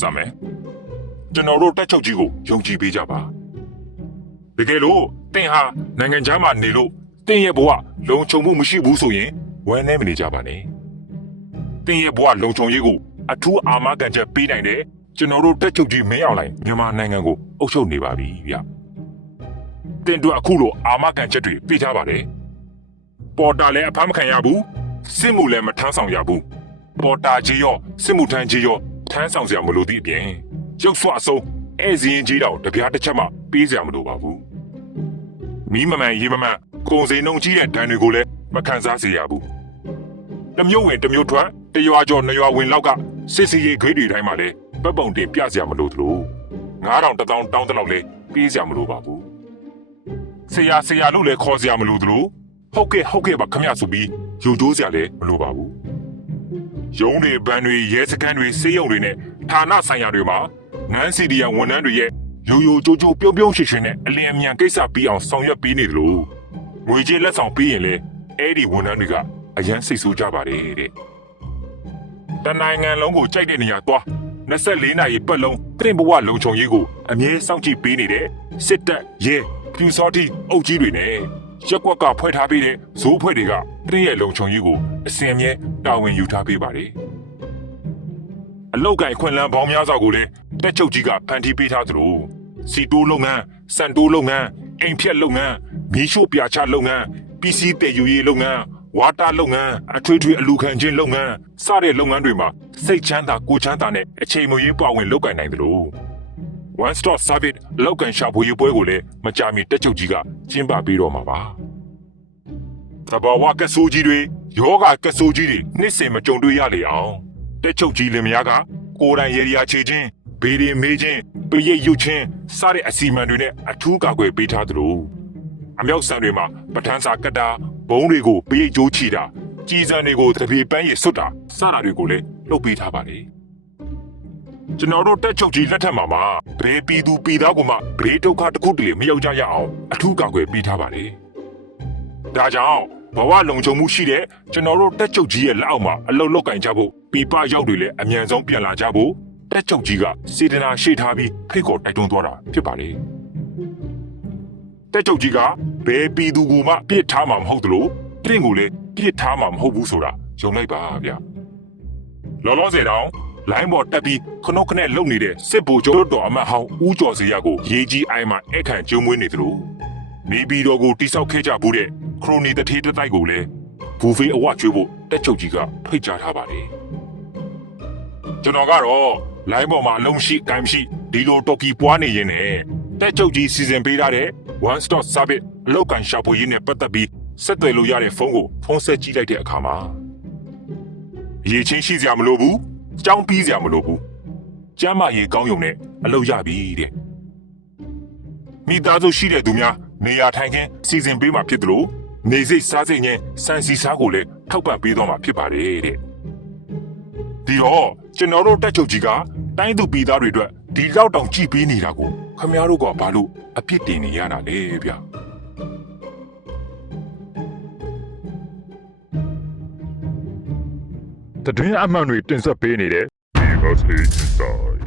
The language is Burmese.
စမယ်ကျွန်တော်တို့တက်ချုပ်ကြီးကိုယုံကြည်ပေးကြပါတကယ်လို့တင်ဟာနိုင်ငံခြားမှာနေလို့တင်ရဲ့ဘဝလုံခြုံမှုမရှိဘူးဆိုရင်ဝမ်းနည်းမနေကြပါနဲ့တင်ရဲ့ဘဝလုံခြုံရေးကိုအထူးအာမခံချက်ပေးနိုင်တဲ့ကျွန်တော်တို့တက်ချုပ်ကြီးမင်းအောင်လှိုင်မြန်မာနိုင်ငံကိုအုပ်ချုပ်နေပါပြီဗျတင်တို့အခုလိုအာမခံချက်တွေပေးထားပါတယ်ပေါ်တာလည်းအဖမ်းမခံရဘူးစစ်မှုလည်းမထမ်းဆောင်ရဘူးပေါ်တာကြီးရောစစ်မှုထမ်းကြီးရောထမ်းဆောင်စရာမလိုသည့်အပြင်ရုပ်ဆွအဆုံးဧည့်စည်းရင်ကြီးတောင်တပြားတစ်ချက်မှပေးစရာမလိုပါဘူးမီးမမှန်ရေမမှန်ကုန်စည်နှုန်းကြီးတဲ့ဒဏ်တွေကိုလည်းမခံစားစေရဘူးတစ်မျိုးဝင်တစ်မျိုးထွက်တရွာကျော်နှစ်ရွာဝင်လောက်ကစစ်စီရေးဂိတ်တွေတိုင်းမှာလည်းပတ်ပုံတင်ပြစရာမလိုသလို9000 1000တောင်းတဲ့လောက်လည်းပေးစရာမလိုပါဘူးဆရာလို့လည်းခေါ်စရာမလိုသလိုဟုတ်ကဲ့ပါခမရဆိုပြီးယူကျိုးစရာလည်းမလိုပါဘူးရုံးတွေဘဏ်တွေရဲစခန်းတွေစေယုံတွေနဲ့ဌာနဆိုင်ရာတွေမှာငန်းစီဒီယံဝန်ထမ်းတွေရဲ့ယိုကျိုးပြုံးရှင်းနဲ့အလင်းအမြန်ကိစ္စပြီးအောင်ဆောင်ရွက်ပေးနေသလိုငွေကြေးလက်ဆောင်ပေးရင်လည်းအဲ့ဒီဝန်ထမ်းတွေကအရန်စိတ်ဆိုးကြပါတယ်တဲ့တနိုင်ငံလုံးကိုကြိုက်တဲ့နေရာသွား24နာရီပတ်လုံးတင်ဘဝလုံခြုံရေးကိုအမြဲစောင့်ကြည့်ပေးနေတဲ့စစ်တပ်ရဲပြူစောတိအုပ်ကြီးတွေနဲ့ရက်ကွက်ကဖွဲ့ထားပေးတဲ့ဇိုးဖွဲ့တွေကတင်ရဲ့လုံခြုံရေးကိုအစဉ်အမြဲတာဝန်ယူထားပေးပါတယ်အလောက်ကိုင်ခွင့်လန်းပေါင်းများစွာကိုလည်းတက်ချုပ်ကြီးကဖန်တီးပေးထားသလိုစီတိုးလုပ်ငန်းစံတိုးလုပ်ငန်းအိမ်ဖြတ်လုပ်ငန်းမီးရှို့ပြာချလုပ်ငန်းပစ္စည်းတည်ယူရေးလုပ်ငန်းဝါတာလုပ်ငန်းအထွေထွေအလူခံခြင်းလုပ်ငန်းစတဲ့လုပ်ငန်းတွေမှာစိတ်ချမ်းသာကိုယ်ချမ်းသာနဲ့အချိန်မရွေးပါဝင်လုပ်ကိုင်နိုင်တယ်လို့ one stop service လောက်ကန်ရှာဖွေရေးပွဲကိုလည်းမကြာမီတက်ချုပ်ကြီးကကျင်းပပေးတော့မှာပါတဘာဝကဆိုးကြီးတွေယောဂကဆိုးကြီးတွေနှစ်စင်မကြုံတွေ့ရလေအောင်တက်ချုပ်ကြီးလင်မယားကကိုယ်တိုင်ရေရာချေခြင်းဘေးရင်မေးခြင်းပရိတ်ရုပ်ခြင်းစတဲ့အစီအမံတွေနဲ့အထူးကာကွယ်ပေးထားသလိုအမြောက်ဆန်တွေမှာပဋ္ဌာန်းစာကတာဘုံတွေကိုပရိတ်ကြိုးချီတာကြီးစံတွေကိုတပြေပန်းရည်စွတ်တာစတာတွေကိုလည်းလုပ်ပေးထားပါလေကျွန်တော်တို့တက်ချုပ်ကြီးလက်ထက်မှာဘယ်ပြည်သူပြည်သားကမှဘေးဒုက္ခတစ်ခုတည်းမရောက်ကြရအောင်အထူးကာကွယ်ပေးထားပါလေဒါကြောင့်ဘဝလုံခြုံမှုရှိတဲ့ကျွန်တော်တို့တက်ချုပ်ကြီးရဲ့လက်အောက်မှာအလုပ်လုပ်ကင်ကြဖို့ပြပရောက်တွေလည်းအမြန်ဆုံးပြန်လာကြဖို့တက်ချုပ်ကြီးကစေတနာရှိထားပြီးဖိတ်ခေါ်တိုက်တွန်းသွားတာဖြစ်ပါလေတက်ချုပ်ကြီးကဘယ်ပြည်သူကမှပြစ်ထားမှာမဟုတ်သလိုတင့်ကိုလည်းပြစ်ထားမှာမဟုတ်ဘူးဆိုတာယုံလိုက်ပါဗျလောလောဆယ်တော့လိုင်းပေါ်တက်ပြီးခနုတ်ခနဲ့လုံနေတဲ့စစ်ဗိုလ်ချုပ်တော်အမတ်ဟောင်းဦးကျော်စရာကိုရေးကြီးအိုင်မှာအခန့်ကျုံမွေးနေသလိုနေပြည်တော်ကိုတိဆောက်ခဲ့ကြဘူးတဲ့ခရိုနီတထေးတတိုက်ကိုလည်းဘူဖေးအဝကျွေးဖို့တက်ချုပ်ကြီးကဖိတ်ကြားထားပါတယ်ကျွန်တော်ကတော့လိုင်းပေါ်မှာအလုံးရှိကံရှိဒီလိုတော်ကီပွားနေရင်နဲ့တက်ချုပ်ကြီးစီစဉ်ပေးထားတဲ့ one stop service အလောက်ကန်ရှာဖွေရေးနဲ့ပတ်သက်ပြီးဆက်သွယ်လို့ရတဲ့ဖုန်းကိုဖုန်းဆက်ကြည့်လိုက်တဲ့အခါမှာရေချင်းရှိစရာမလိုဘူးကြောင်းပြီးစရာမလိုဘူးကျမ်းမာရေးကောင်းရုံနဲ့အလုပ်ရပြီတဲ့မိသားစုရှိတဲ့သူများနေရာထိုင်ခင်းစီစဉ်ပေးမှဖြစ်တယ်လို့နေစိတ်စားစိတ်နဲ့စံစီစားကိုလည်းထောက်ပံ့ပေးတော့မှာဖြစ်ပါတယ်တဲ့ဒီတော့ကျွန်တော်တို့တက်ချုပ်ကြီးကတိုင်းသူပြည်သားတွေအတွက်ဒီလောက်တောင်ကြည်ပေးနေတာကိုခမရတို့ကဘာလို့အပြစ်တင်နေရတာလဲဗျတတွင်းအမှန်တွေတင်ဆက်ပေးနေတဲ့ Us Inside